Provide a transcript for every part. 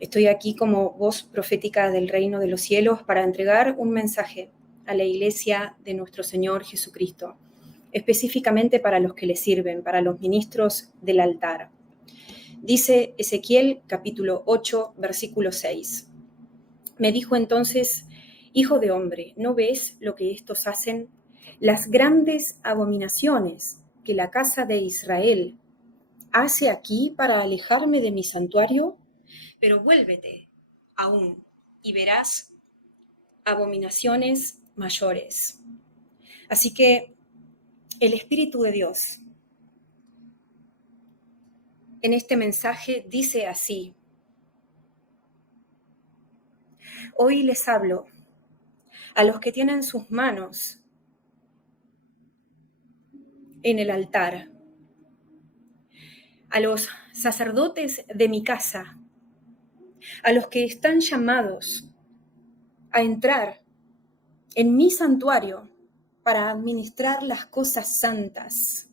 Estoy aquí como voz profética del reino de los cielos para entregar un mensaje a la iglesia de nuestro Señor Jesucristo, específicamente para los que le sirven, para los ministros del altar. Dice Ezequiel capítulo 8, versículo 6. Me dijo entonces: hijo de hombre, ¿no ves lo que estos hacen? Las grandes abominaciones que la casa de Israel hace aquí para alejarme de mi santuario. Pero vuélvete aún y verás abominaciones mayores. Así que el Espíritu de Dios en este mensaje dice así: hoy les hablo a los que tienen sus manos en el altar, a los sacerdotes de mi casa, a los que están llamados a entrar en mi santuario para administrar las cosas santas.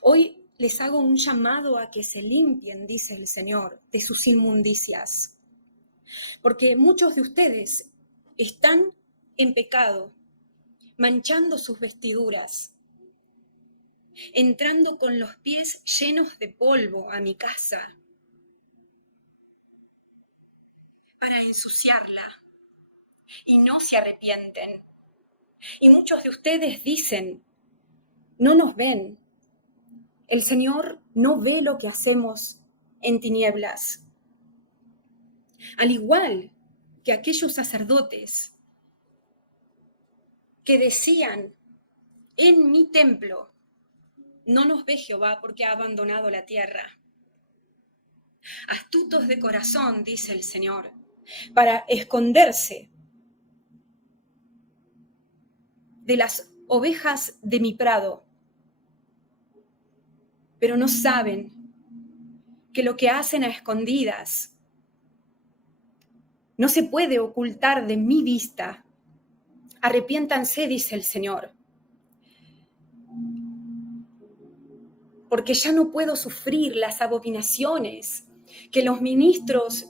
Hoy les hago un llamado a que se limpien, dice el Señor, de sus inmundicias, porque muchos de ustedes están en pecado, manchando sus vestiduras, entrando con los pies llenos de polvo a mi casa para ensuciarla, y no se arrepienten. Y muchos de ustedes dicen: no nos ven, el Señor no ve lo que hacemos en tinieblas. Al igual que aquellos sacerdotes que decían en mi templo: no nos ve Jehová porque ha abandonado la tierra. Astutos de corazón, dice el Señor, para esconderse de las ovejas de mi prado, pero no saben que lo que hacen a escondidas no se puede ocultar de mi vista. Arrepiéntanse, dice el Señor, porque ya no puedo sufrir las abominaciones que los ministros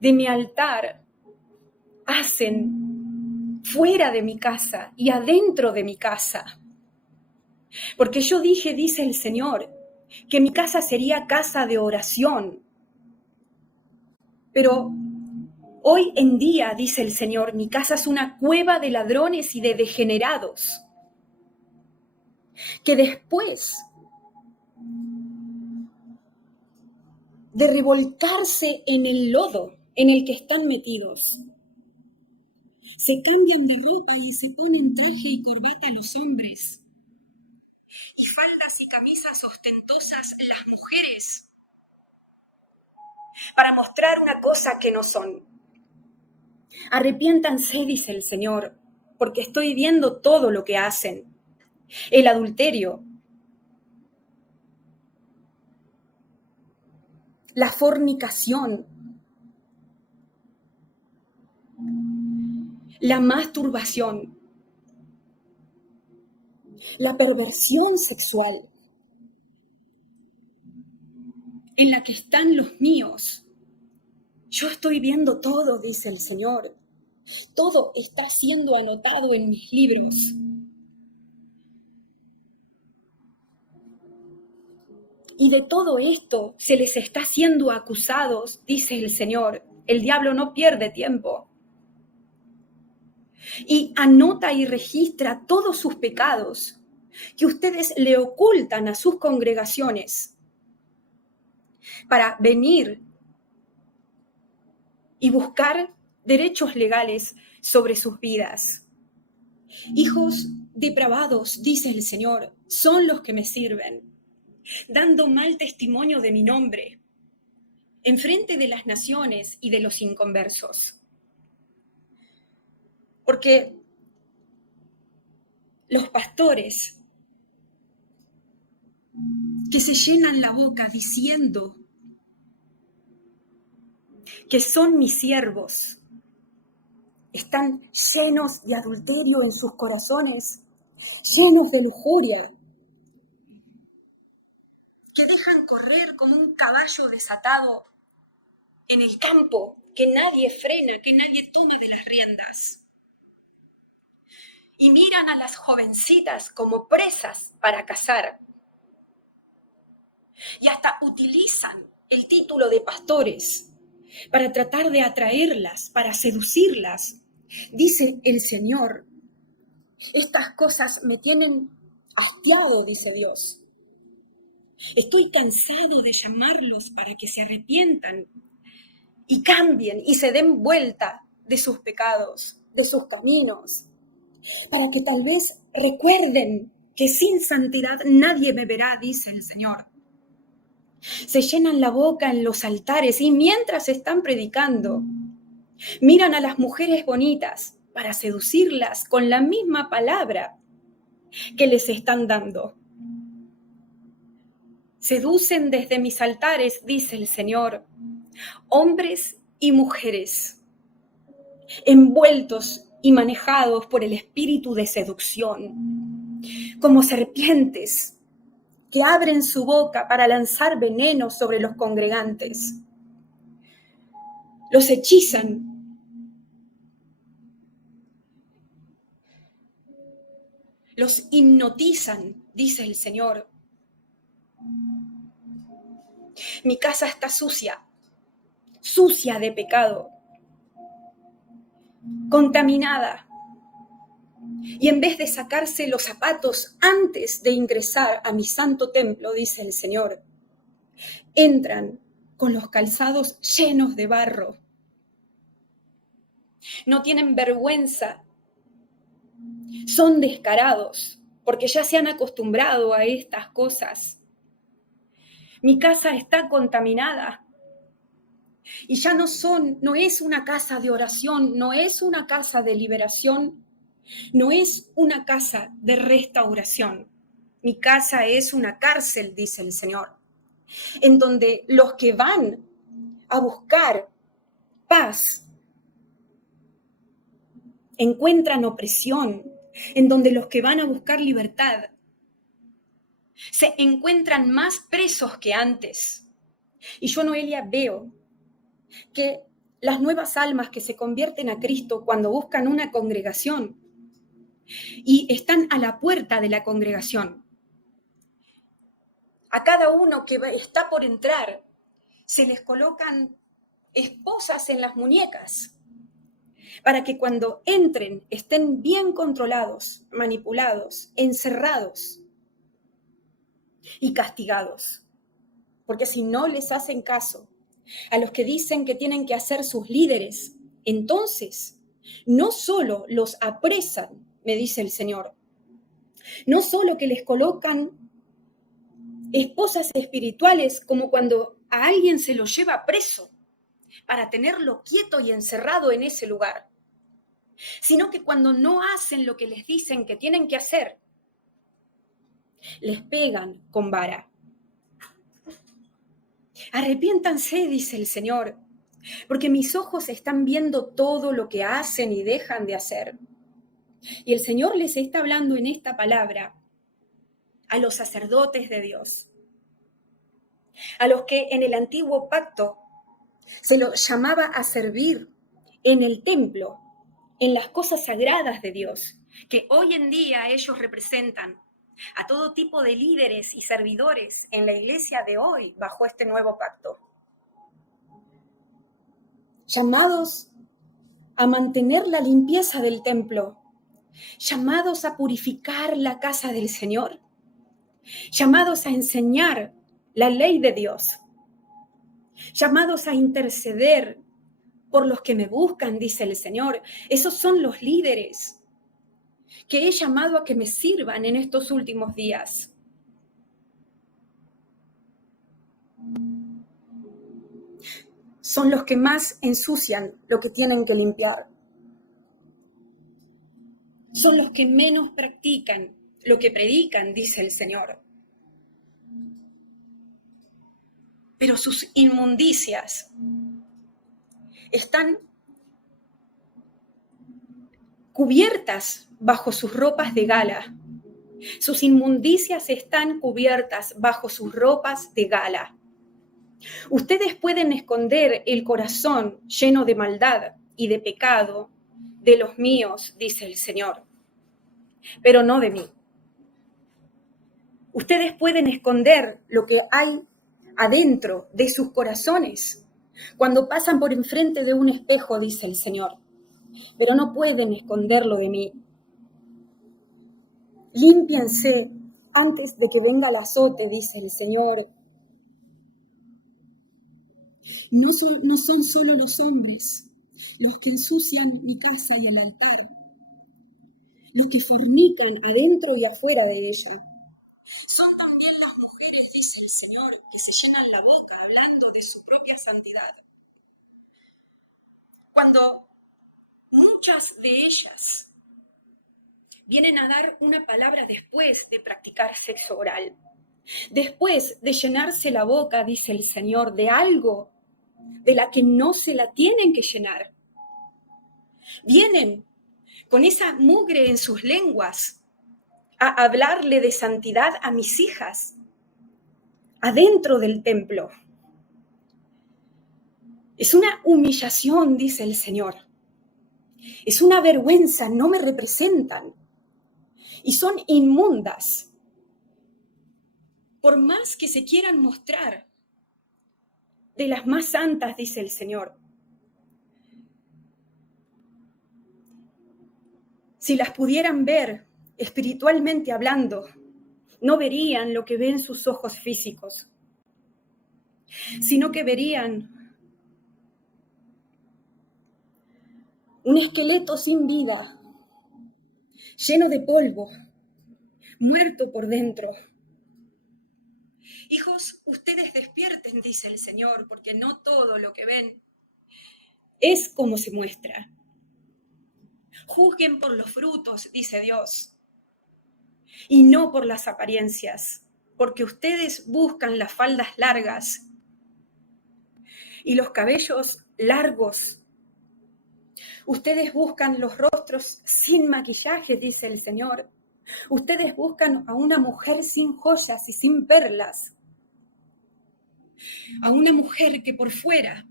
de mi altar hacen fuera de mi casa y adentro de mi casa. Porque yo dije, dice el Señor, que mi casa sería casa de oración. Pero hoy en día, dice el Señor, mi casa es una cueva de ladrones y de degenerados, que después de revolcarse en el lodo en el que están metidos, se cambian de ropa y se ponen traje y corbata los hombres, y faldas y camisas ostentosas las mujeres, para mostrar una cosa que no son. Arrepiéntanse, dice el Señor, porque estoy viendo todo lo que hacen. El adulterio, la fornicación, la masturbación, la perversión sexual, en la que están los míos. Yo estoy viendo todo, dice el Señor. Todo está siendo anotado en mis libros. Y de todo esto se les está siendo acusados, dice el Señor. El diablo no pierde tiempo. Y anota y registra todos sus pecados que ustedes le ocultan a sus congregaciones para venir y buscar derechos legales sobre sus vidas. Hijos depravados, dice el Señor, son los que me sirven, dando mal testimonio de mi nombre enfrente de las naciones y de los inconversos. Porque los pastores que se llenan la boca diciendo que son mis siervos, están llenos de adulterio en sus corazones, llenos de lujuria, que dejan correr como un caballo desatado en el campo, que nadie frena, que nadie toma de las riendas. Y miran a las jovencitas como presas para cazar. Y hasta utilizan el título de pastores para tratar de atraerlas, para seducirlas. Dice el Señor, estas cosas me tienen hastiado, dice Dios. Estoy cansado de llamarlos para que se arrepientan y cambien y se den vuelta de sus pecados, de sus caminos, para que tal vez recuerden que sin santidad nadie me verá, dice el Señor. Se llenan la boca en los altares y mientras están predicando, miran a las mujeres bonitas para seducirlas con la misma palabra que les están dando. Seducen desde mis altares, dice el Señor, hombres y mujeres, envueltos y manejados por el espíritu de seducción, como serpientes que abren su boca para lanzar veneno sobre los congregantes. Los hechizan, los hipnotizan, dice el Señor. Mi casa está sucia, sucia de pecado, contaminada. Y en vez de sacarse los zapatos antes de ingresar a mi santo templo, dice el Señor, entran con los calzados llenos de barro. No tienen vergüenza, son descarados, porque ya se han acostumbrado a estas cosas. Mi casa está contaminada y ya no es una casa de oración, no es una casa de liberación, no es una casa de restauración. Mi casa es una cárcel, dice el Señor, en donde los que van a buscar paz encuentran opresión, en donde los que van a buscar libertad se encuentran más presos que antes. Y yo, Noelia, veo que las nuevas almas que se convierten a Cristo cuando buscan una congregación y están a la puerta de la congregación, a cada uno que está por entrar se les colocan esposas en las muñecas para que cuando entren estén bien controlados, manipulados, encerrados y castigados. Porque si no les hacen caso a los que dicen que tienen que hacer sus líderes, entonces no solo los apresan, me dice el Señor, no solo que les colocan esposas espirituales como cuando a alguien se lo lleva preso para tenerlo quieto y encerrado en ese lugar, sino que cuando no hacen lo que les dicen que tienen que hacer, les pegan con vara. Arrepiéntanse, dice el Señor, porque mis ojos están viendo todo lo que hacen y dejan de hacer. Y el Señor les está hablando en esta palabra a los sacerdotes de Dios, a los que en el antiguo pacto se los llamaba a servir en el templo, en las cosas sagradas de Dios, que hoy en día ellos representan a todo tipo de líderes y servidores en la iglesia de hoy bajo este nuevo pacto. Llamados a mantener la limpieza del templo, llamados a purificar la casa del Señor, llamados a enseñar la ley de Dios, llamados a interceder por los que me buscan, dice el Señor. Esos son los líderes que he llamado a que me sirvan en estos últimos días. Son los que más ensucian lo que tienen que limpiar. Son los que menos practican lo que predican, dice el Señor. Pero sus inmundicias están cubiertas bajo sus ropas de gala. Sus inmundicias están cubiertas bajo sus ropas de gala. Ustedes pueden esconder el corazón lleno de maldad y de pecado de los míos, dice el Señor, pero no de mí. Ustedes pueden esconder lo que hay adentro de sus corazones cuando pasan por enfrente de un espejo, dice el Señor, pero no pueden esconderlo de mí. Límpiense antes de que venga el azote, dice el Señor. No son solo los hombres los que ensucian mi casa y el altar, los que fornican adentro y afuera de ella. Son también las mujeres, dice el Señor, que se llenan la boca hablando de su propia santidad. Cuando muchas de ellas vienen a dar una palabra después de practicar sexo oral, después de llenarse la boca, dice el Señor, de algo de la que no se la tienen que llenar. Vienen con esa mugre en sus lenguas a hablarle de santidad a mis hijas adentro del templo. Es una humillación, dice el Señor. Es una vergüenza, no me representan. Y son inmundas. Por más que se quieran mostrar de las más santas, dice el Señor. Si las pudieran ver espiritualmente hablando, no verían lo que ven sus ojos físicos, sino que verían un esqueleto sin vida, lleno de polvo, muerto por dentro. Hijos, ustedes despierten, dice el Señor, porque no todo lo que ven es como se muestra. Juzguen por los frutos, dice Dios, y no por las apariencias, porque ustedes buscan las faldas largas y los cabellos largos. Ustedes buscan los rostros sin maquillaje, dice el Señor. Ustedes buscan a una mujer sin joyas y sin perlas, a una mujer que por fuera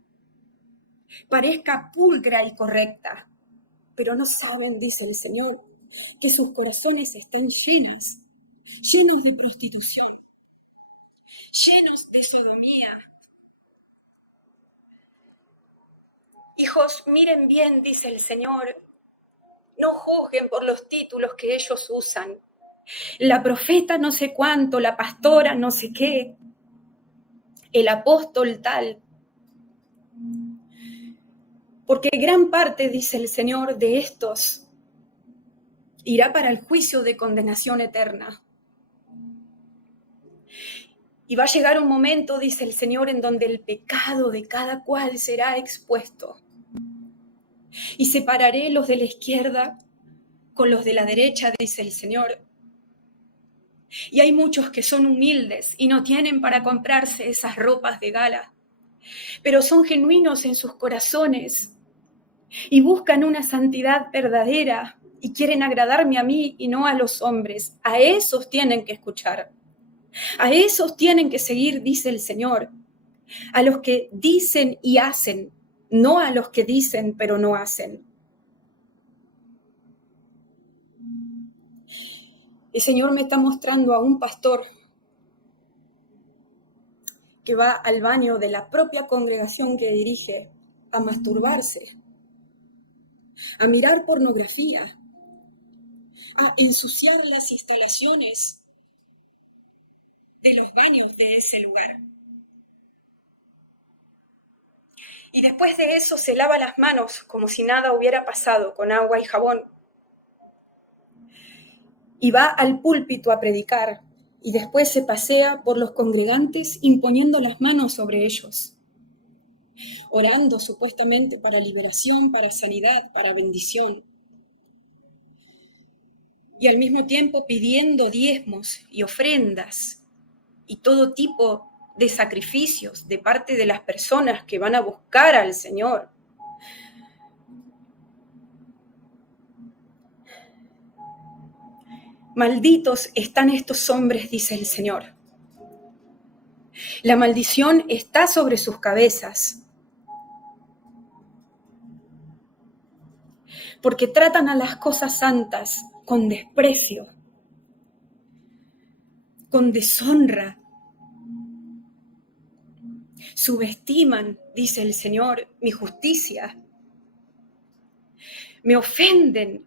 parezca pulcra y correcta, pero no saben, dice el Señor, que sus corazones están llenos de prostitución, llenos de sodomía. Hijos, miren bien, dice el Señor, no juzguen por los títulos que ellos usan. La profeta no sé cuánto, la pastora no sé qué, el apóstol tal. Porque gran parte, dice el Señor, de estos irá para el juicio de condenación eterna. Y va a llegar un momento, dice el Señor, en donde el pecado de cada cual será expuesto. Y separaré los de la izquierda con los de la derecha, dice el Señor. Y hay muchos que son humildes y no tienen para comprarse esas ropas de gala, pero son genuinos en sus corazones y buscan una santidad verdadera y quieren agradarme a mí y no a los hombres. A esos tienen que escuchar. A esos tienen que seguir, dice el Señor. A los que dicen y hacen, no a los que dicen pero no hacen. El Señor me está mostrando a un pastor que va al baño de la propia congregación que dirige a masturbarse, a mirar pornografía, a ensuciar las instalaciones de los baños de ese lugar. Y después de eso se lava las manos como si nada hubiera pasado, con agua y jabón. Y va al púlpito a predicar y después se pasea por los congregantes imponiendo las manos sobre ellos, orando supuestamente para liberación, para sanidad, para bendición. Y al mismo tiempo pidiendo diezmos y ofrendas y todo tipo de sacrificios de parte de las personas que van a buscar al Señor. Malditos están estos hombres, dice el Señor, La maldición está sobre sus cabezas, porque tratan a las cosas santas con desprecio, con deshonra. Subestiman, dice el Señor, mi justicia. Me ofenden.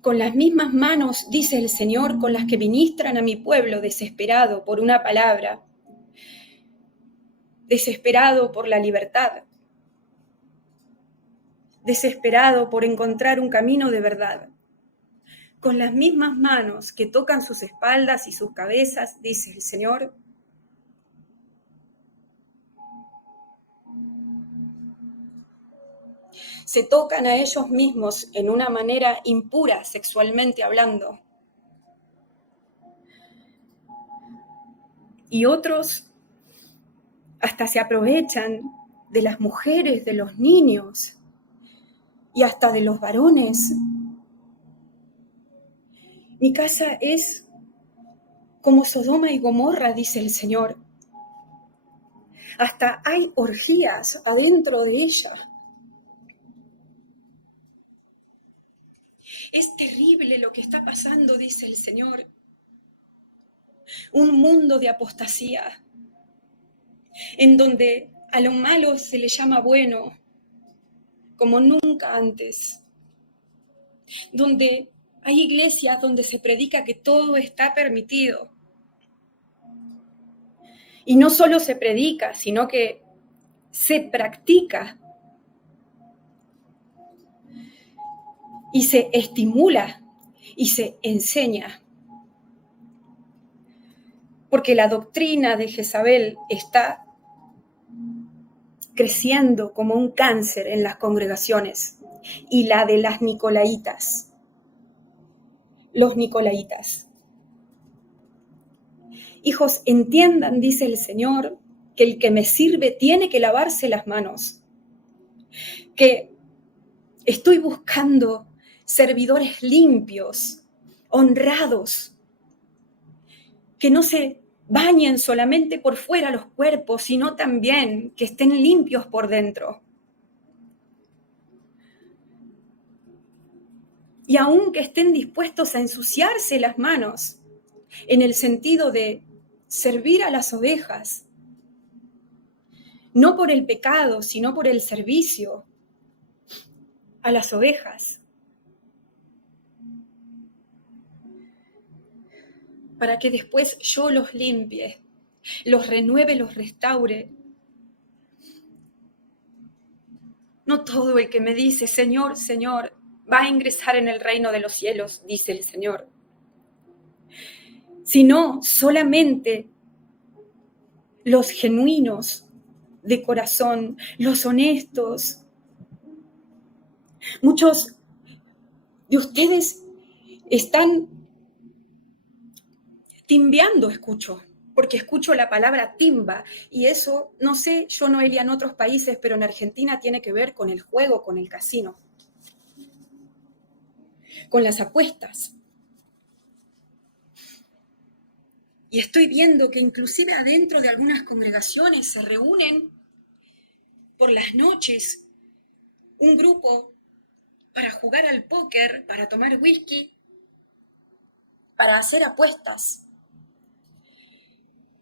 Con las mismas manos, dice el Señor, con las que ministran a mi pueblo desesperado por una palabra, desesperado por la libertad, desesperado por encontrar un camino de verdad. Con las mismas manos que tocan sus espaldas y sus cabezas, dice el Señor, se tocan a ellos mismos en una manera impura sexualmente hablando. Y otros hasta se aprovechan de las mujeres, de los niños y hasta de los varones. Mi casa es como Sodoma y Gomorra, dice el Señor. Hasta hay orgías adentro de ella. Es terrible lo que está pasando, dice el Señor. Un mundo de apostasía, en donde a lo malo se le llama bueno, como nunca antes. Donde hay iglesias donde se predica que todo está permitido. Y no solo se predica, sino que se practica y se estimula y se enseña. Porque la doctrina de Jezabel está creciendo como un cáncer en las congregaciones, y la de las Nicolaitas. Los Nicolaitas. Hijos, entiendan, dice el Señor, que el que me sirve tiene que lavarse las manos, que estoy buscando servidores limpios, honrados, que no se bañen solamente por fuera los cuerpos, sino también que estén limpios por dentro. Y aun que estén dispuestos a ensuciarse las manos, en el sentido de servir a las ovejas, no por el pecado, sino por el servicio a las ovejas, para que después yo los limpie, los renueve, los restaure. No todo el que me dice, Señor, Señor, va a ingresar en el reino de los cielos, dice el Señor, sino solamente los genuinos de corazón, los honestos. Muchos de ustedes están timbeando, porque escucho la palabra timba, y eso, no sé, yo, Noelia, en otros países, pero en Argentina tiene que ver con el juego, con el casino, con las apuestas. Y estoy viendo que inclusive adentro de algunas congregaciones se reúnen por las noches un grupo para jugar al póker, para tomar whisky, para hacer apuestas.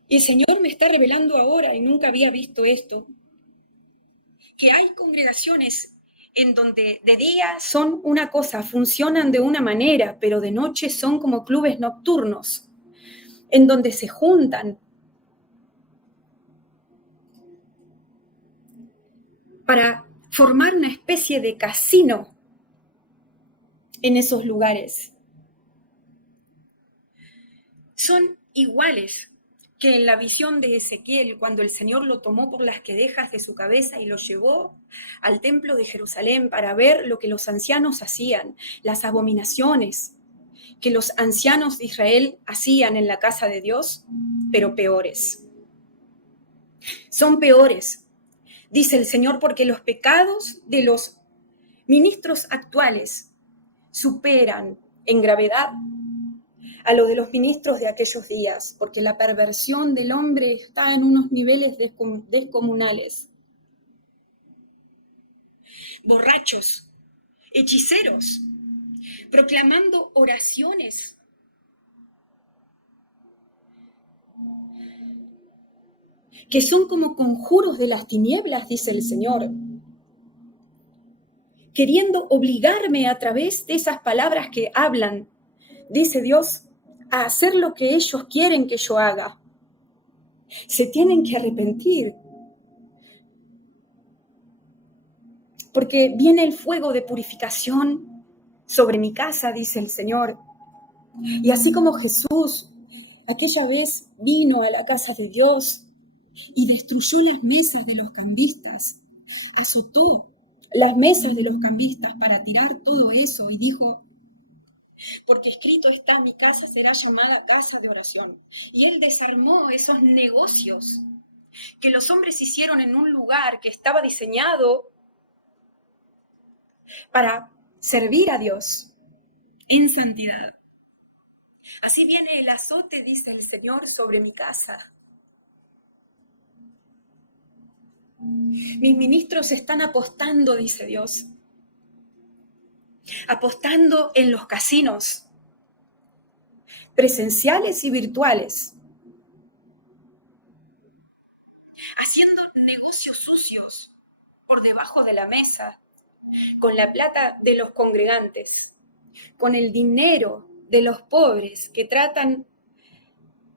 Y el Señor me está revelando ahora, y nunca había visto esto, que hay congregaciones en donde de día son una cosa, funcionan de una manera, pero de noche son como clubes nocturnos, en donde se juntan para formar una especie de casino en esos lugares. Son iguales que en la visión de Ezequiel, cuando el Señor lo tomó por las quedejas de su cabeza y lo llevó al templo de Jerusalén para ver lo que los ancianos hacían, las abominaciones que los ancianos de Israel hacían en la casa de Dios, pero peores. Son peores. dice el Señor, porque los pecados de los ministros actuales superan en gravedad a lo de los ministros de aquellos días, porque la perversión del hombre está en unos niveles descomunales. Borrachos, hechiceros, proclamando oraciones que son como conjuros de las tinieblas, dice el Señor, queriendo obligarme a través de esas palabras que hablan, dice Dios, a hacer lo que ellos quieren que yo haga. Se tienen que arrepentir, porque viene el fuego de purificación sobre mi casa, dice el Señor. Y así como Jesús aquella vez vino a la casa de Dios y destruyó las mesas de los cambistas, azotó las mesas de los cambistas para tirar todo eso y dijo, porque escrito está, mi casa será llamada casa de oración. Y él desarmó esos negocios que los hombres hicieron en un lugar que estaba diseñado para servir a Dios en santidad. Así viene el azote, dice el Señor, sobre mi casa. Mis ministros están apostando, dice Dios, apostando en los casinos, presenciales y virtuales, haciendo negocios sucios por debajo de la mesa, con la plata de los congregantes, con el dinero de los pobres que tratan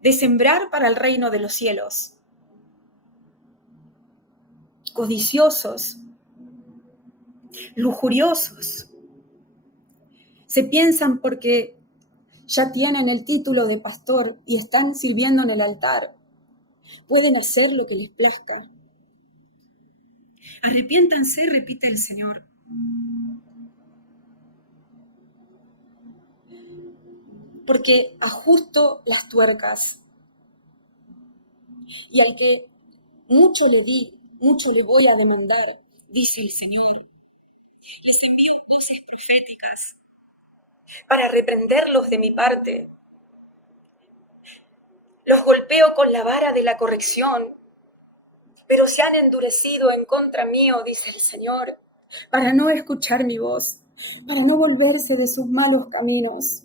de sembrar para el reino de los cielos. Codiciosos, lujuriosos, se piensan porque ya tienen el título de pastor y están sirviendo en el altar, pueden hacer lo que les plazca. Arrepiéntanse, repite el Señor. Porque ajusto las tuercas y al que mucho le di, mucho le voy a demandar, dice el Señor. Les envío voces proféticas para reprenderlos de mi parte. Los golpeo con la vara de la corrección, pero se han endurecido en contra mío, dice el Señor, para no escuchar mi voz, para no volverse de sus malos caminos.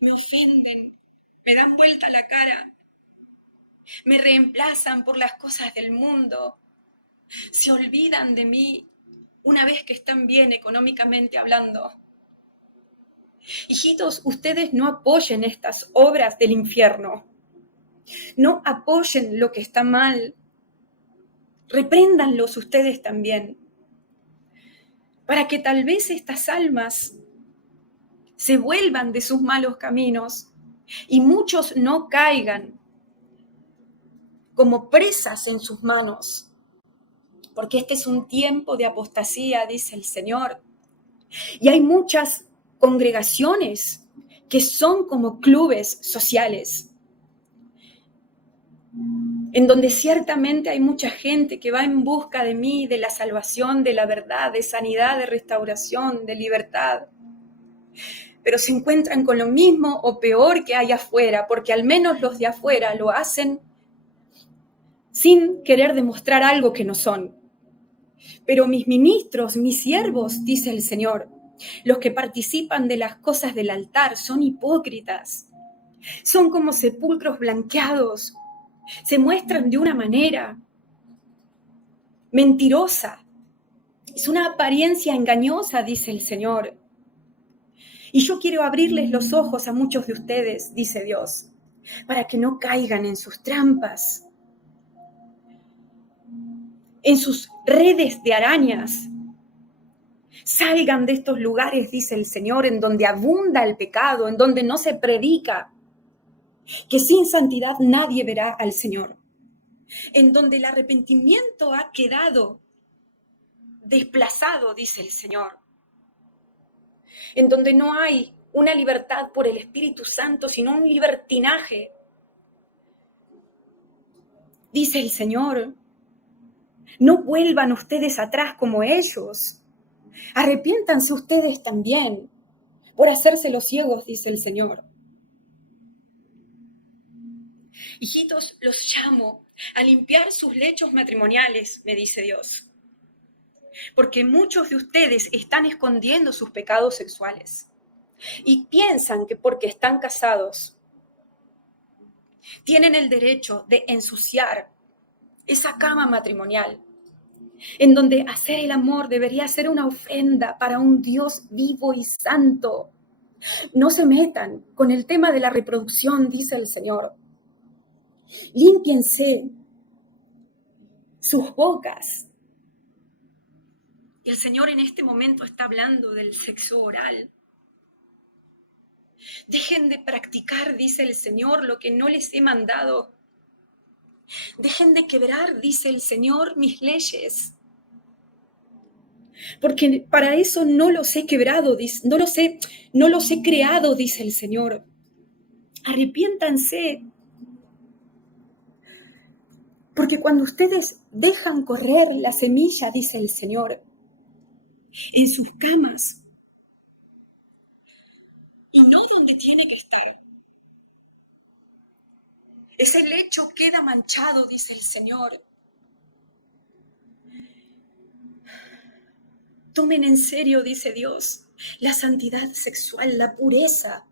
Me ofenden, me dan vuelta la cara, me reemplazan por las cosas del mundo, se olvidan de mí una vez que están bien económicamente hablando. Hijitos, ustedes no apoyen estas obras del infierno, no apoyen lo que está mal, repréndanlos ustedes también, para que tal vez estas almas se vuelvan de sus malos caminos y muchos no caigan como presas en sus manos, porque este es un tiempo de apostasía, dice el Señor, y hay muchas congregaciones que son como clubes sociales, en donde ciertamente hay mucha gente que va en busca de mí, de la salvación, de la verdad, de sanidad, de restauración, de libertad, pero se encuentran con lo mismo o peor que hay afuera, porque al menos los de afuera lo hacen sin querer demostrar algo que no son. Pero mis ministros, mis siervos, dice el Señor, los que participan de las cosas del altar, son hipócritas, son como sepulcros blanqueados, se muestran de una manera mentirosa, es una apariencia engañosa, dice el Señor. Y yo quiero abrirles los ojos a muchos de ustedes, dice Dios, para que no caigan en sus trampas, en sus redes de arañas. Salgan de estos lugares, dice el Señor, en donde abunda el pecado, en donde no se predica que sin santidad nadie verá al Señor, en donde el arrepentimiento ha quedado desplazado, dice el Señor, en donde no hay una libertad por el Espíritu Santo, sino un libertinaje, dice el Señor. No vuelvan ustedes atrás como ellos. Arrepiéntanse ustedes también por hacerse los ciegos, dice el Señor. Hijitos, los llamo a limpiar sus lechos matrimoniales, me dice Dios, porque muchos de ustedes están escondiendo sus pecados sexuales y piensan que porque están casados tienen el derecho de ensuciar esa cama matrimonial, en donde hacer el amor debería ser una ofrenda para un Dios vivo y santo. No se metan con el tema de la reproducción, dice el Señor. Límpiense sus bocas. El Señor en este momento está hablando del sexo oral. Dejen de practicar, dice el Señor, lo que no les he mandado. Dejen de quebrar, dice el Señor, mis leyes. Porque para eso no los he quebrado, no los he creado, dice el Señor. Arrepiéntanse. Porque cuando ustedes dejan correr la semilla, dice el Señor, en sus camas, y no donde tiene que estar, ese lecho queda manchado, dice el Señor. Tomen en serio, dice Dios, la santidad sexual, la pureza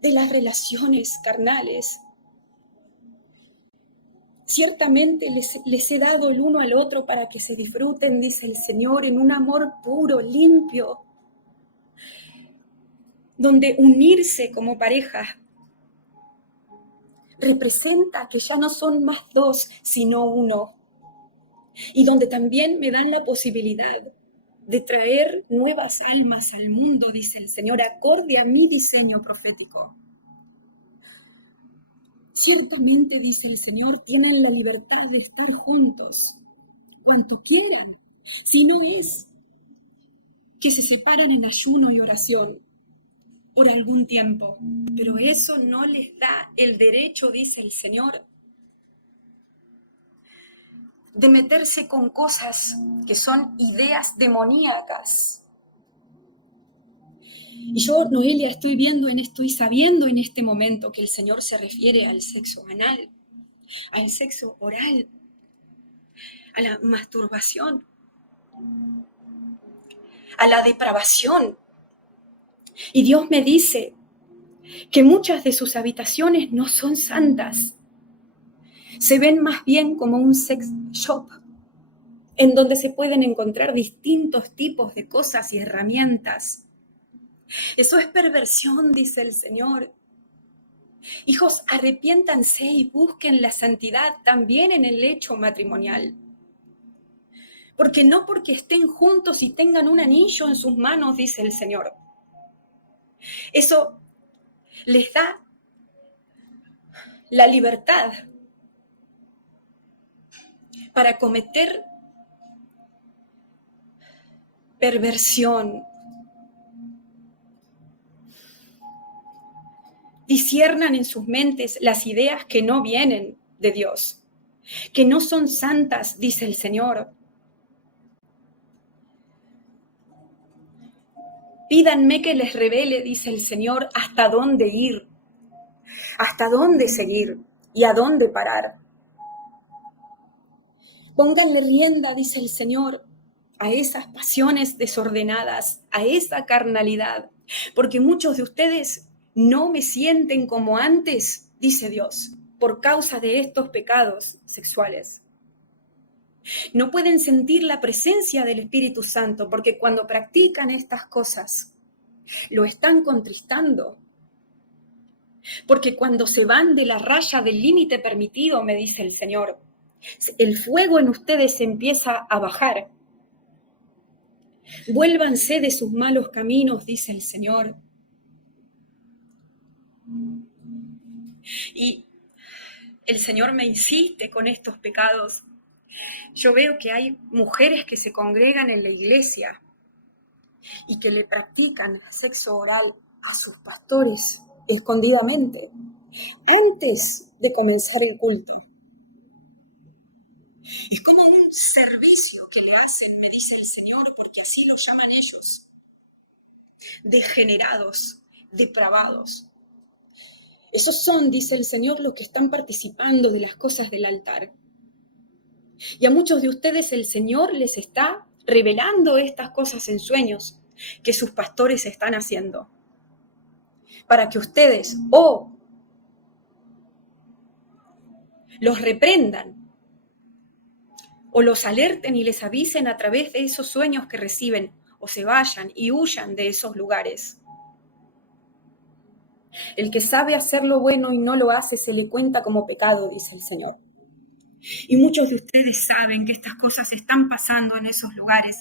de las relaciones carnales. Ciertamente les he dado el uno al otro para que se disfruten, dice el Señor, en un amor puro, limpio, donde unirse como pareja representa que ya no son más dos, sino uno, y donde también me dan la posibilidad de traer nuevas almas al mundo, dice el Señor, acorde a mi diseño profético. Ciertamente, dice el Señor, tienen la libertad de estar juntos cuanto quieran, si no es que se separan en ayuno y oración por algún tiempo, pero eso no les da el derecho, dice el Señor, de meterse con cosas que son ideas demoníacas. Y yo, Noelia, estoy sabiendo en este momento que el Señor se refiere al sexo anal, al sexo oral, a la masturbación, a la depravación. Y Dios me dice que muchas de sus habitaciones no son santas. Se ven más bien como un sex shop, en donde se pueden encontrar distintos tipos de cosas y herramientas. Eso es perversión, dice el Señor. Hijos, arrepiéntanse y busquen la santidad también en el lecho matrimonial. Porque no porque estén juntos y tengan un anillo en sus manos, dice el Señor. Eso les da la libertad para cometer perversión. Disciernan en sus mentes las ideas que no vienen de Dios, que no son santas, dice el Señor. Pídanme que les revele, dice el Señor, hasta dónde ir, hasta dónde seguir y a dónde parar. Pónganle rienda, dice el Señor, a esas pasiones desordenadas, a esa carnalidad, porque muchos de ustedes no me sienten como antes, dice Dios, por causa de estos pecados sexuales. No pueden sentir la presencia del Espíritu Santo, porque cuando practican estas cosas, lo están contristando. Porque cuando se van de la raya del límite permitido, me dice el Señor, el fuego en ustedes empieza a bajar. Vuélvanse de sus malos caminos, dice el Señor. Y el Señor me insiste con estos pecados. Yo veo que hay mujeres que se congregan en la iglesia y que le practican sexo oral a sus pastores escondidamente, antes de comenzar el culto. Es como un servicio que le hacen, me dice el Señor, porque así lo llaman ellos. Degenerados, depravados. Esos son, dice el Señor, los que están participando de las cosas del altar. Y a muchos de ustedes el Señor les está revelando estas cosas en sueños que sus pastores están haciendo. Para que ustedes o los reprendan o los alerten y les avisen a través de esos sueños que reciben, o se vayan y huyan de esos lugares. El que sabe hacer lo bueno y no lo hace se le cuenta como pecado, dice el Señor. Y muchos de ustedes saben que estas cosas están pasando en esos lugares,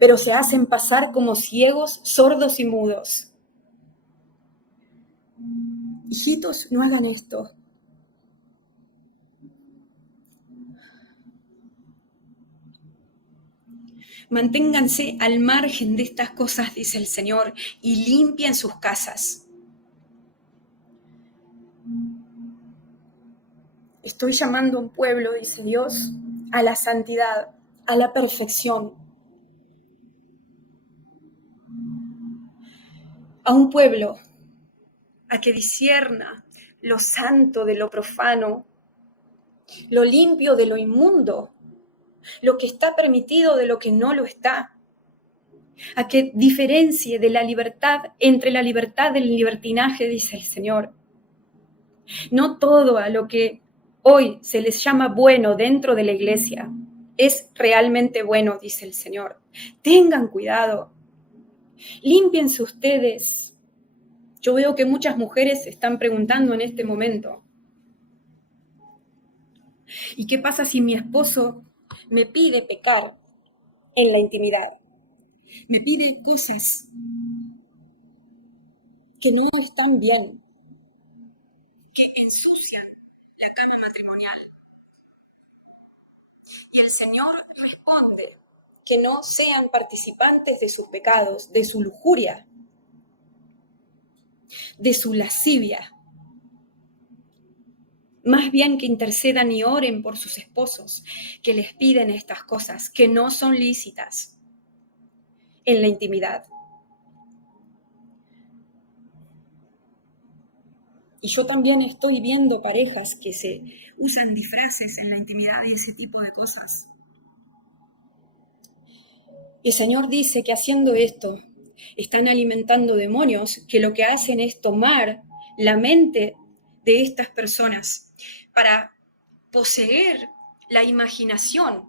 pero se hacen pasar como ciegos, sordos y mudos. Hijitos, no hagan esto. Manténganse al margen de estas cosas, dice el Señor, y limpien sus casas. Estoy llamando a un pueblo, dice Dios, a la santidad, a la perfección. A un pueblo a que discierna lo santo de lo profano, lo limpio de lo inmundo, lo que está permitido de lo que no lo está, a que diferencie de la libertad entre la libertad del libertinaje, dice el Señor. No todo a lo que hoy se les llama bueno dentro de la iglesia es realmente bueno, dice el Señor. Tengan cuidado, límpiense ustedes. Yo veo que muchas mujeres se están preguntando en este momento, ¿y qué pasa si mi esposo me pide pecar en la intimidad? Me pide cosas que no están bien, que ensucian la cama matrimonial. Y el Señor responde que no sean participantes de sus pecados, de su lujuria, de su lascivia. Más bien que intercedan y oren por sus esposos, que les piden estas cosas que no son lícitas en la intimidad. Y yo también estoy viendo parejas que se usan disfraces en la intimidad y ese tipo de cosas. El Señor dice que haciendo esto están alimentando demonios que lo que hacen es tomar la mente de estas personas para poseer la imaginación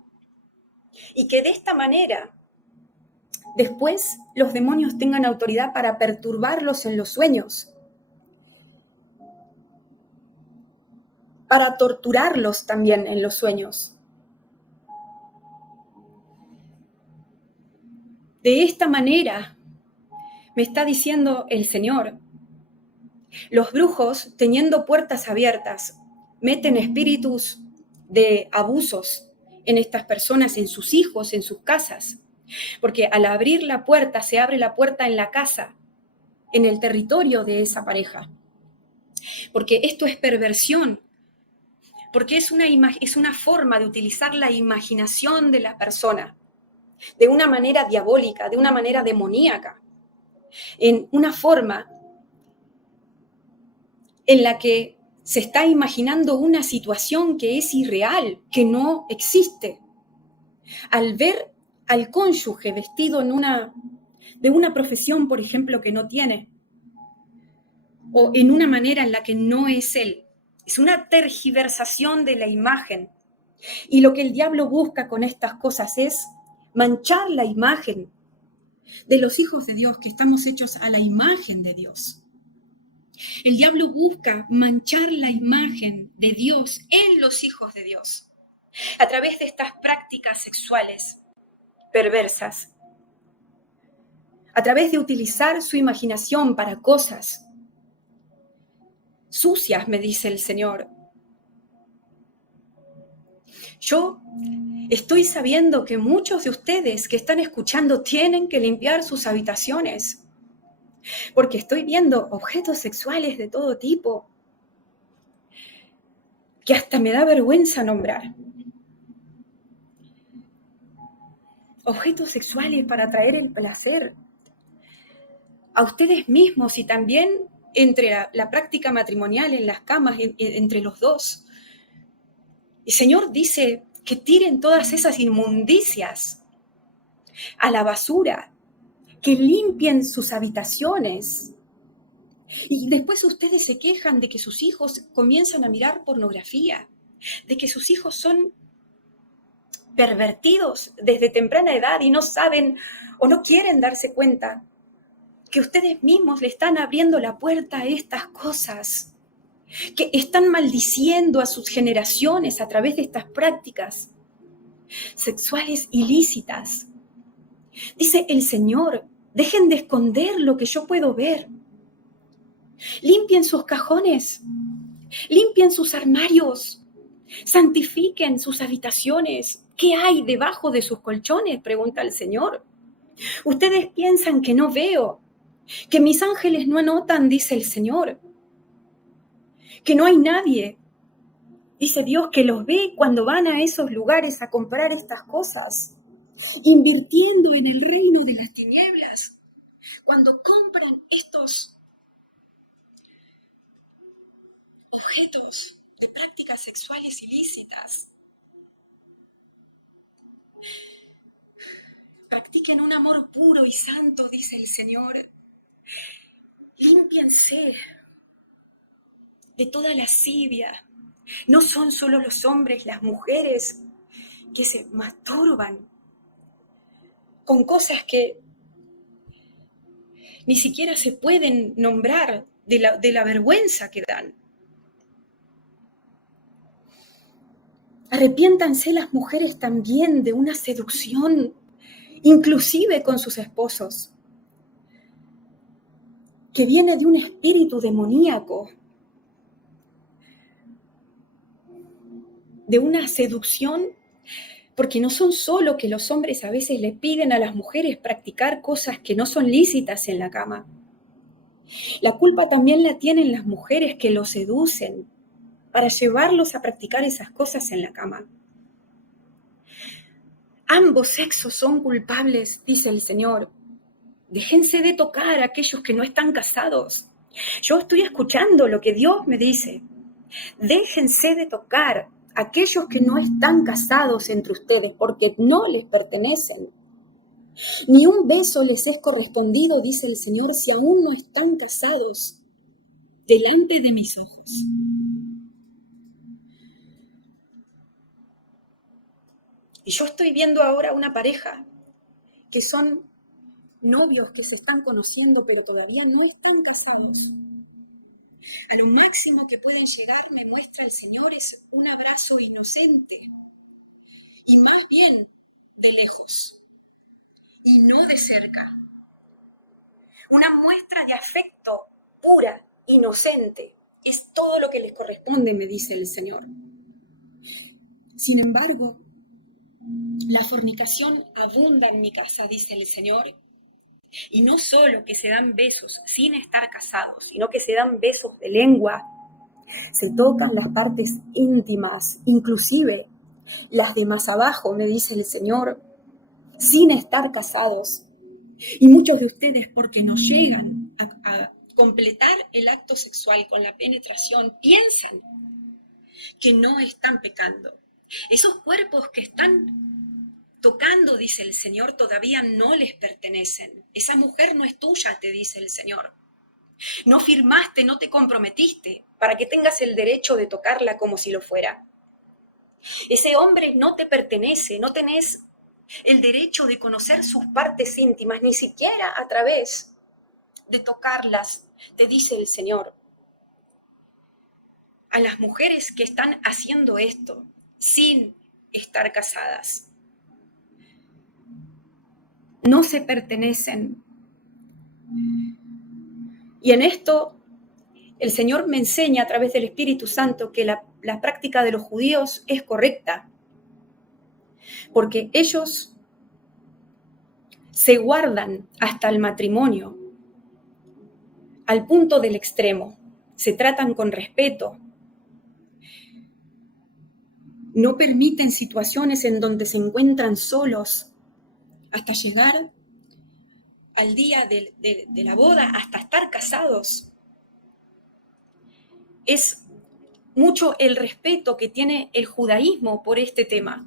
y que de esta manera después los demonios tengan autoridad para perturbarlos en los sueños, para torturarlos también en los sueños. De esta manera, me está diciendo el Señor, los brujos, teniendo puertas abiertas, meten espíritus de abusos en estas personas, en sus hijos, en sus casas. Porque al abrir la puerta, se abre la puerta en la casa, en el territorio de esa pareja. Porque esto es perversión, porque es una forma de utilizar la imaginación de la persona de una manera diabólica, de una manera demoníaca, en una forma en la que se está imaginando una situación que es irreal, que no existe. Al ver al cónyuge vestido de una profesión, por ejemplo, que no tiene, o en una manera en la que no es él, es una tergiversación de la imagen. Y lo que el diablo busca con estas cosas es manchar la imagen de los hijos de Dios, que estamos hechos a la imagen de Dios. El diablo busca manchar la imagen de Dios en los hijos de Dios a través de estas prácticas sexuales perversas, a través de utilizar su imaginación para cosas sucias, me dice el Señor. Yo estoy sabiendo que muchos de ustedes que están escuchando tienen que limpiar sus habitaciones, porque estoy viendo objetos sexuales de todo tipo. que hasta me da vergüenza nombrar. Objetos sexuales para atraer el placer a ustedes mismos y también entre la práctica matrimonial en las camas, entre los dos. El Señor dice que tiren todas esas inmundicias a la basura, que limpien sus habitaciones. Y después ustedes se quejan de que sus hijos comienzan a mirar pornografía, de que sus hijos son pervertidos desde temprana edad y no saben o no quieren darse cuenta que ustedes mismos le están abriendo la puerta a estas cosas, que están maldiciendo a sus generaciones a través de estas prácticas sexuales ilícitas. Dice el Señor, dejen de esconder lo que yo puedo ver. Limpien sus cajones, limpien sus armarios, santifiquen sus habitaciones. ¿Qué hay debajo de sus colchones?, pregunta el Señor. Ustedes piensan que no veo, que mis ángeles no anotan, dice el Señor, que no hay nadie, dice Dios, que los ve cuando van a esos lugares a comprar estas cosas, invirtiendo en el reino de las tinieblas, cuando compran estos objetos de prácticas sexuales ilícitas. Practiquen un amor puro y santo, dice el Señor. Límpiense de toda lascivia. No son solo los hombres, las mujeres que se masturban con cosas que ni siquiera se pueden nombrar de la vergüenza que dan. Arrepiéntanse las mujeres también de una seducción, inclusive con sus esposos, que viene de un espíritu demoníaco, de una seducción, porque no son solo que los hombres a veces le piden a las mujeres practicar cosas que no son lícitas en la cama. La culpa también la tienen las mujeres que los seducen para llevarlos a practicar esas cosas en la cama. Ambos sexos son culpables, dice el Señor. Déjense de tocar a aquellos que no están casados. Yo estoy escuchando lo que Dios me dice. Déjense de tocar a aquellos que no están casados entre ustedes, porque no les pertenecen. Ni un beso les es correspondido, dice el Señor, si aún no están casados delante de mis ojos. Y yo estoy viendo ahora una pareja que son novios que se están conociendo, pero todavía no están casados. A lo máximo que pueden llegar, me muestra el Señor, es un abrazo inocente, y más bien de lejos, y no de cerca. Una muestra de afecto pura, inocente, es todo lo que les corresponde, me dice el Señor. Sin embargo, la fornicación abunda en mi casa, dice el Señor, y no solo que se dan besos sin estar casados, sino que se dan besos de lengua, se tocan las partes íntimas, inclusive las de más abajo, me dice el Señor, sin estar casados. Y muchos de ustedes, porque no llegan a completar el acto sexual con la penetración, piensan que no están pecando. Esos cuerpos que están tocando, dice el Señor, todavía no les pertenecen. Esa mujer no es tuya, te dice el Señor. No firmaste, no te comprometiste para que tengas el derecho de tocarla como si lo fuera. Ese hombre no te pertenece, no tenés el derecho de conocer sus partes íntimas, ni siquiera a través de tocarlas, te dice el Señor. A las mujeres que están haciendo esto sin estar casadas, no se pertenecen. Y en esto el Señor me enseña a través del Espíritu Santo que la práctica de los judíos es correcta, porque ellos se guardan hasta el matrimonio, al punto del extremo, se tratan con respeto. no permiten situaciones en donde se encuentran solos hasta llegar al día de la boda, hasta estar casados. Es mucho el respeto que tiene el judaísmo por este tema.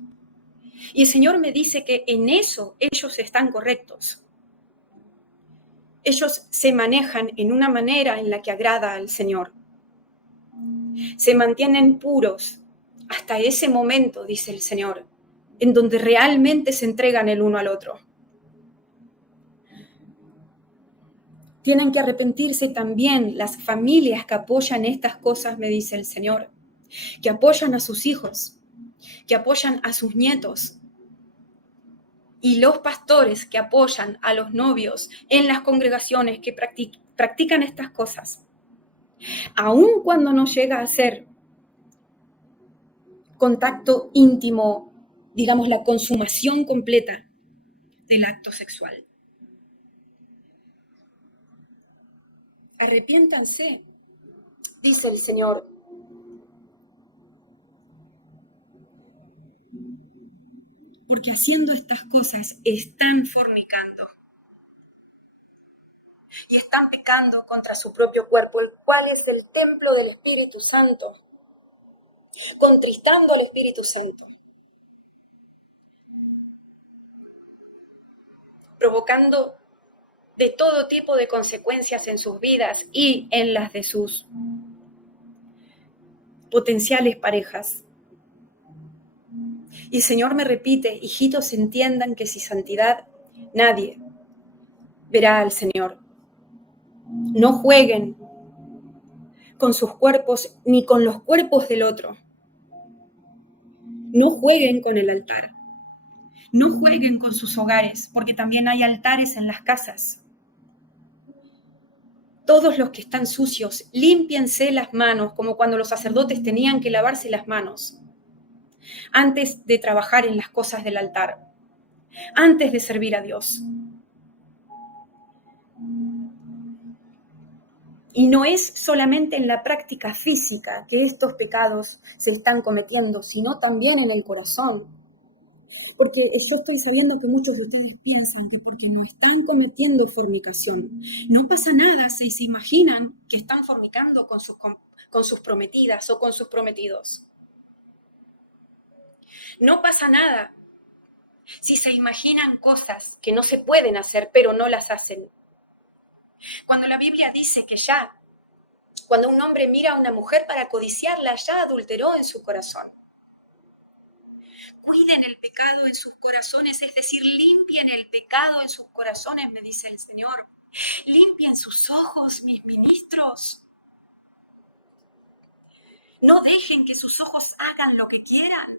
Y el Señor me dice que en eso ellos están correctos. Ellos se manejan en una manera en la que agrada al Señor. Se mantienen puros hasta ese momento, dice el Señor, en donde realmente se entregan el uno al otro. Tienen que arrepentirse también las familias que apoyan estas cosas, me dice el Señor, que apoyan a sus hijos, que apoyan a sus nietos, y los pastores que apoyan a los novios en las congregaciones que practican estas cosas, aun cuando no llega a ser contacto íntimo, digamos, la consumación completa del acto sexual. Arrepiéntanse, dice el Señor. Porque haciendo estas cosas están fornicando y están pecando contra su propio cuerpo, el cual es el templo del Espíritu Santo, contristando al Espíritu Santo, provocando de todo tipo de consecuencias en sus vidas y en las de sus potenciales parejas. Y el Señor me repite, hijitos, entiendan que sin santidad nadie verá al Señor. No jueguen con sus cuerpos ni con los cuerpos del otro. No jueguen con el altar. No jueguen con sus hogares, porque también hay altares en las casas. Todos los que están sucios, límpiense las manos, como cuando los sacerdotes tenían que lavarse las manos antes de trabajar en las cosas del altar, antes de servir a Dios. Y no es solamente en la práctica física que estos pecados se están cometiendo, sino también en el corazón. Porque yo estoy sabiendo que muchos de ustedes piensan que porque no están cometiendo fornicación, no pasa nada si se imaginan que están fornicando con sus prometidas o con sus prometidos. No pasa nada si se imaginan cosas que no se pueden hacer, pero no las hacen. Cuando la Biblia dice que ya, cuando un hombre mira a una mujer para codiciarla, ya adulteró en su corazón. Cuiden el pecado en sus corazones, es decir, limpien el pecado en sus corazones, me dice el Señor. Limpien sus ojos, mis ministros. No dejen que sus ojos hagan lo que quieran.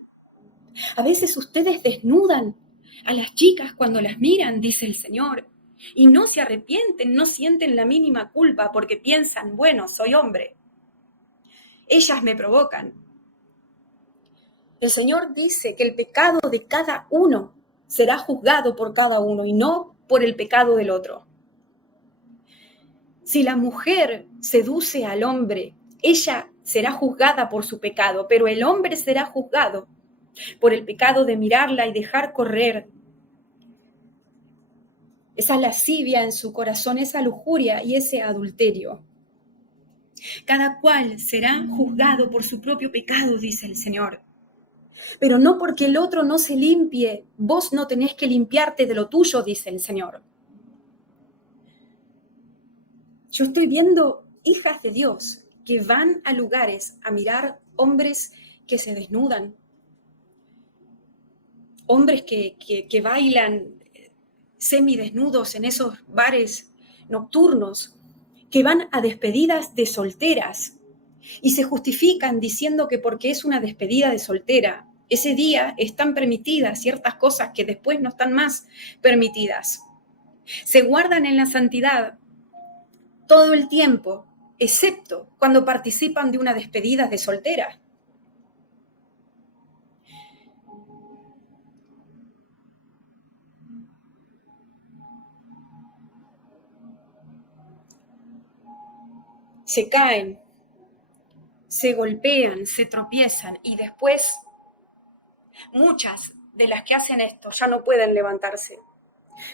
A veces ustedes desnudan a las chicas cuando las miran, dice el Señor, y no se arrepienten, no sienten la mínima culpa porque piensan, bueno, soy hombre. Ellas me provocan. El Señor dice que el pecado de cada uno será juzgado por cada uno y no por el pecado del otro. Si la mujer seduce al hombre, ella será juzgada por su pecado, pero el hombre será juzgado por el pecado de mirarla y dejar correr esa lascivia en su corazón, esa lujuria y ese adulterio. Cada cual será juzgado por su propio pecado, dice el Señor. Pero no porque el otro no se limpie, vos no tenés que limpiarte de lo tuyo, dice el Señor. Yo estoy viendo hijas de Dios que van a lugares a mirar hombres que se desnudan, hombres que bailan semidesnudos en esos bares nocturnos, que van a despedidas de solteras y se justifican diciendo que porque es una despedida de soltera, ese día están permitidas ciertas cosas que después no están más permitidas. Se guardan en la santidad todo el tiempo, excepto cuando participan de una despedida de soltera. Se caen, se golpean, se tropiezan y después Muchas de las que hacen esto ya no pueden levantarse,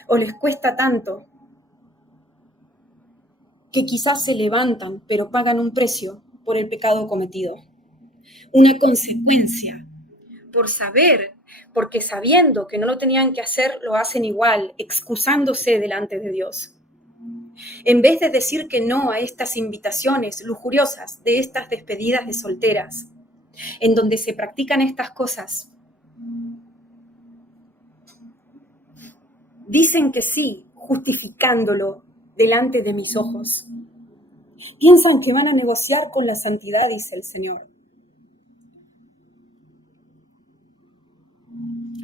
o les cuesta tanto que quizás se levantan, pero pagan un precio por el pecado cometido, una consecuencia por saber, porque sabiendo que no lo tenían que hacer, lo hacen igual, excusándose delante de Dios. En vez de decir que no a estas invitaciones lujuriosas, de estas despedidas de solteras, en donde se practican estas cosas, dicen que sí, justificándolo delante de mis ojos. Piensan que van a negociar con la santidad, dice el Señor.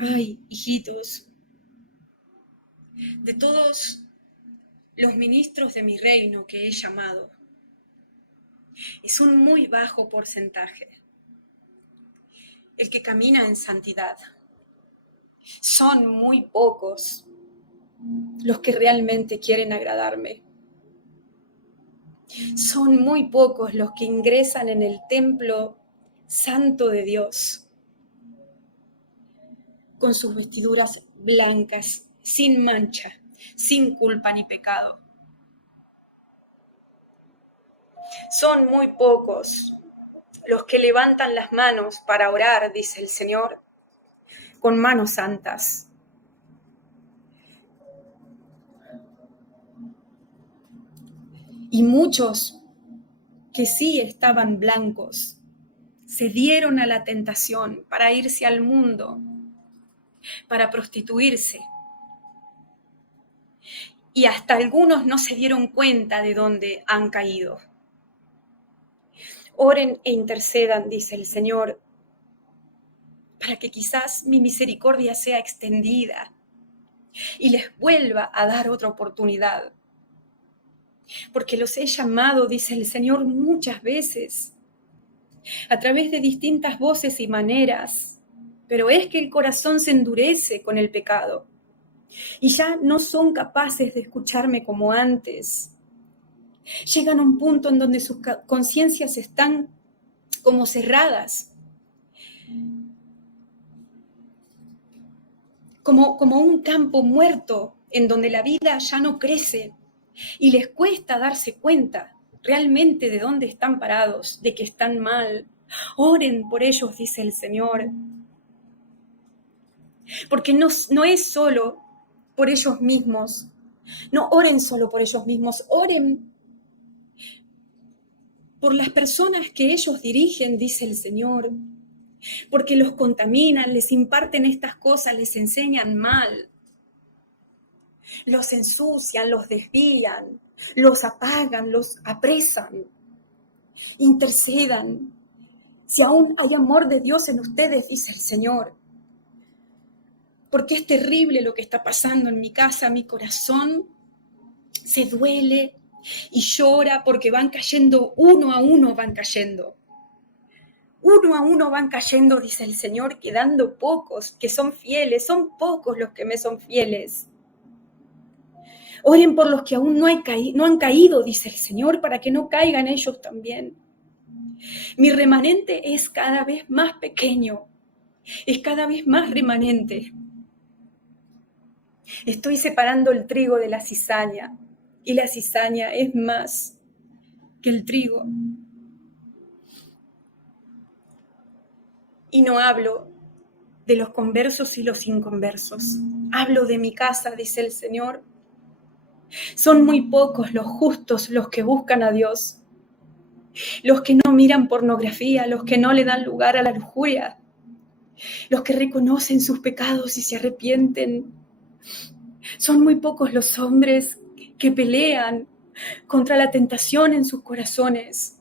Ay, hijitos, de todos los ministros de mi reino que he llamado, es un muy bajo porcentaje el que camina en santidad. Son muy pocos los que realmente quieren agradarme. Son muy pocos los que ingresan en el templo santo de Dios con sus vestiduras blancas, sin mancha, sin culpa ni pecado. Son muy pocos los que levantan las manos para orar, dice el Señor, con manos santas. Y muchos que sí estaban blancos se dieron a la tentación para irse al mundo, para prostituirse. Y hasta algunos no se dieron cuenta de dónde han caído. Oren e intercedan, dice el Señor, para que quizás mi misericordia sea extendida y les vuelva a dar otra oportunidad. Porque los he llamado, dice el Señor, muchas veces, a través de distintas voces y maneras, pero es que el corazón se endurece con el pecado y ya no son capaces de escucharme como antes. Llegan a un punto en donde sus conciencias están como cerradas, como un campo muerto en donde la vida ya no crece y les cuesta darse cuenta realmente de dónde están parados, de que están mal. Oren por ellos, dice el Señor, porque no es solo por ellos mismos, no oren solo por ellos mismos, oren por las personas que ellos dirigen, dice el Señor, porque los contaminan, les imparten estas cosas, les enseñan mal, los ensucian, los desvían, los apagan, los apresan. Intercedan. Si aún hay amor de Dios en ustedes, dice el Señor, porque es terrible lo que está pasando en mi casa, mi corazón se duele y llora porque van cayendo, uno a uno van cayendo. Uno a uno van cayendo, dice el Señor, quedando pocos que son fieles, son pocos los que me son fieles. Oren por los que aún no han caído, dice el Señor, para que no caigan ellos también. Mi remanente es cada vez más pequeño, es cada vez más remanente. Estoy separando el trigo de la cizaña y la cizaña es más que el trigo. Y no hablo de los conversos y los inconversos. Hablo de mi casa, dice el Señor. Son muy pocos los justos los que buscan a Dios, los que no miran pornografía, los que no le dan lugar a la lujuria, los que reconocen sus pecados y se arrepienten. Son muy pocos los hombres que pelean contra la tentación en sus corazones.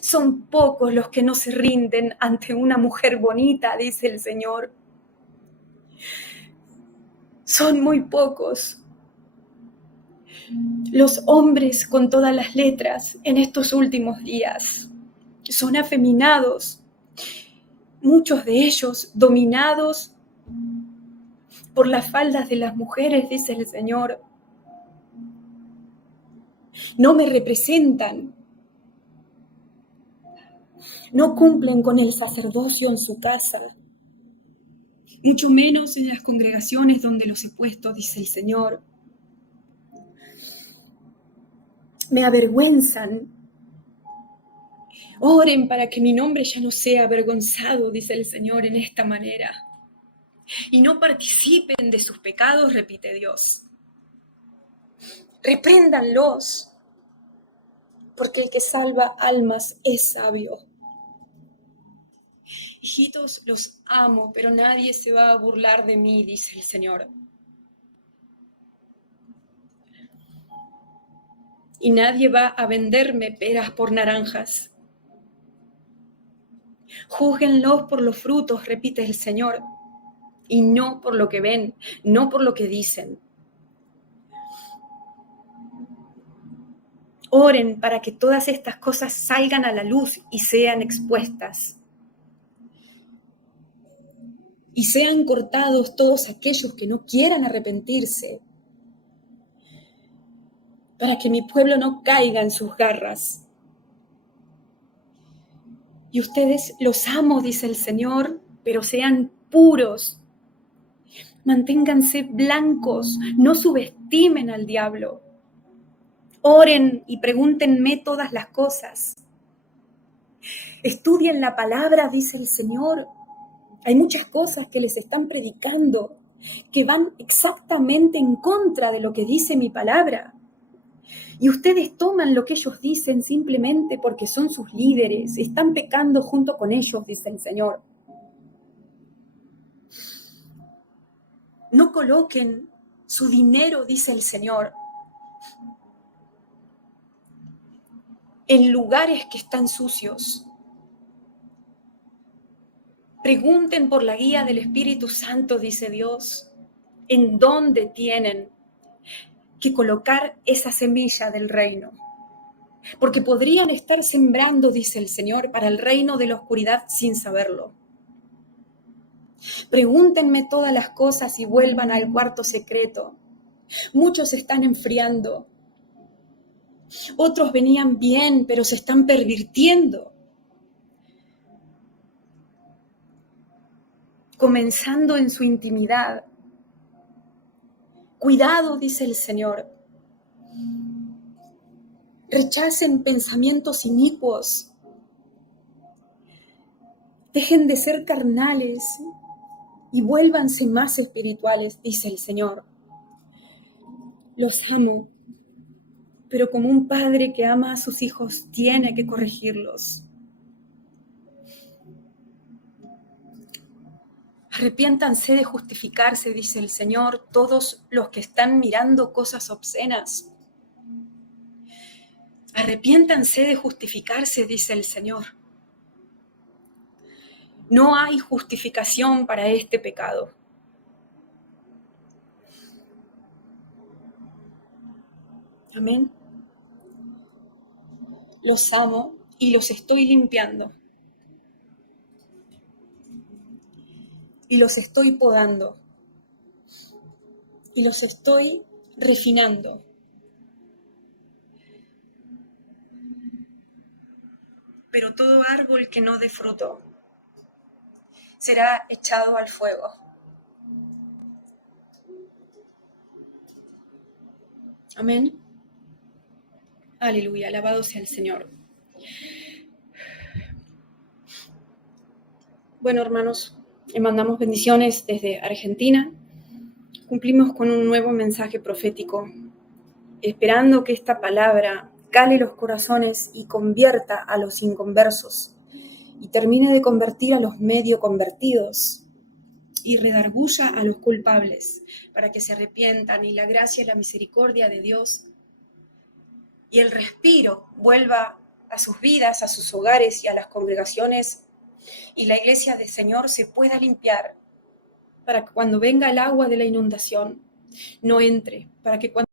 Son pocos los que no se rinden ante una mujer bonita, dice el Señor. Son muy pocos los hombres con todas las letras en estos últimos días. Son afeminados, muchos de ellos dominados por las faldas de las mujeres, dice el Señor. No me representan, no cumplen con el sacerdocio en su casa, mucho menos en las congregaciones donde los he puesto, dice el Señor. Me avergüenzan. Oren para que mi nombre ya no sea avergonzado, dice el Señor, en esta manera. Y no participen de sus pecados, repite Dios. Repréndanlos, porque el que salva almas es sabio. Hijitos, los amo, pero nadie se va a burlar de mí, dice el Señor. Y nadie va a venderme peras por naranjas. Júzguenlos por los frutos, repite el Señor, y no por lo que ven, no por lo que dicen. Oren para que todas estas cosas salgan a la luz y sean expuestas. Y sean cortados todos aquellos que no quieran arrepentirse, para que mi pueblo no caiga en sus garras. Y ustedes los amo, dice el Señor, pero sean puros. Manténganse blancos, no subestimen al diablo. Oren y pregúntenme todas las cosas. Estudien la palabra, dice el Señor. Hay muchas cosas que les están predicando que van exactamente en contra de lo que dice mi palabra. Y ustedes toman lo que ellos dicen simplemente porque son sus líderes, están pecando junto con ellos, dice el Señor. No coloquen su dinero, dice el Señor, en lugares que están sucios. Pregunten por la guía del Espíritu Santo, dice Dios, en dónde tienen que colocar esa semilla del reino. Porque podrían estar sembrando, dice el Señor, para el reino de la oscuridad sin saberlo. Pregúntenme todas las cosas y vuelvan al cuarto secreto. Muchos se están enfriando. Otros venían bien, pero se están pervirtiendo. Comenzando en su intimidad. Cuidado, dice el Señor. Rechacen pensamientos inicuos. Dejen de ser carnales y vuélvanse más espirituales, dice el Señor. Los amo, pero como un padre que ama a sus hijos tiene que corregirlos. Arrepiéntanse de justificarse, dice el Señor, todos los que están mirando cosas obscenas. Arrepiéntanse de justificarse, dice el Señor. No hay justificación para este pecado. Amén. Los amo y los estoy limpiando. Y los estoy podando. Y los estoy refinando. Pero todo árbol que no dé fruto será echado al fuego. Amén. Aleluya, alabado sea el Señor. Bueno, hermanos, les mandamos bendiciones desde Argentina. Cumplimos con un nuevo mensaje profético, esperando que esta palabra cale los corazones y convierta a los inconversos y termine de convertir a los medio convertidos y redarguya a los culpables para que se arrepientan y la gracia y la misericordia de Dios y el respiro vuelva a sus vidas, a sus hogares y a las congregaciones y la iglesia del Señor se pueda limpiar para que cuando venga el agua de la inundación no entre, para que cuando